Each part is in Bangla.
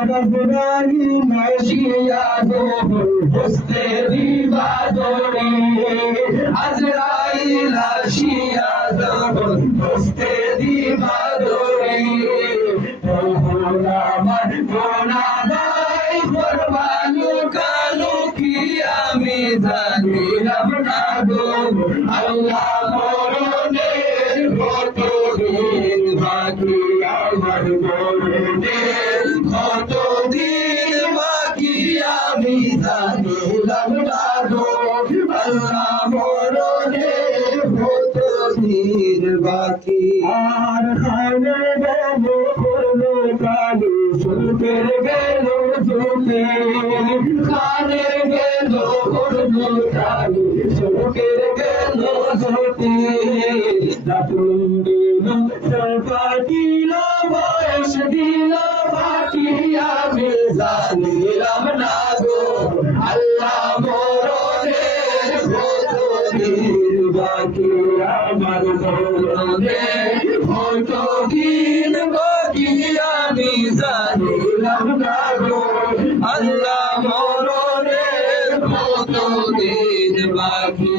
আজরাইল মাসিয়া দো হস্তে দিবা দোরে আজরাইল আসিয়া দো হস্তে দিবা দোরে আমার গোনা দাই ফরমানো কালো কি আমি জানিলাম না গো। আল্লাহ মরণের কত দিন বাকি মরণের বাকি। আর খানে গেল করল কালি, সুখের গেল সুখে। খানের গেল করল কালি, সুখের গেল সুখে। দাতুন দিল দিল বয়স দিল বাকি আমি জানিলাম দিন বাকি আমার দিন বাকি আমি জানিলাম না গো। আল্লাহ মরণের কত দিন বাকি?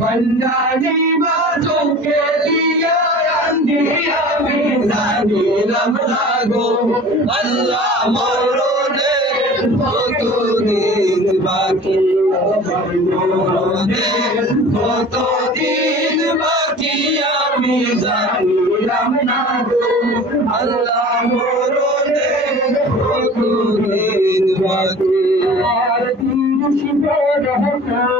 বন্দানি বাজোকে দিয়া আন্দি আমি জানিলাম না গো আল্লাহ মরণে কত দিন বাকি? আমার মরণে কত দিন বাকি আমি জানিলাম না গো। আল্লাহ মরণে কত দিন বাকি? আর দিন শিবর হকারণ শের জানি নিশ্চয় দিন শিবারা কোরআন শোন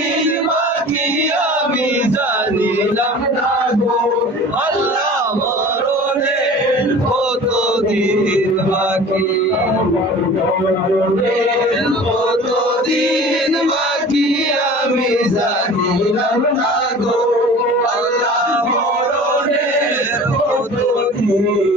আমি জানিলাম না গো, আল্লাহ মরণে কত দিন বাকি? কত দিন বাকি আমি জানিলাম না গো, আল্লাহ মরণে কত দিন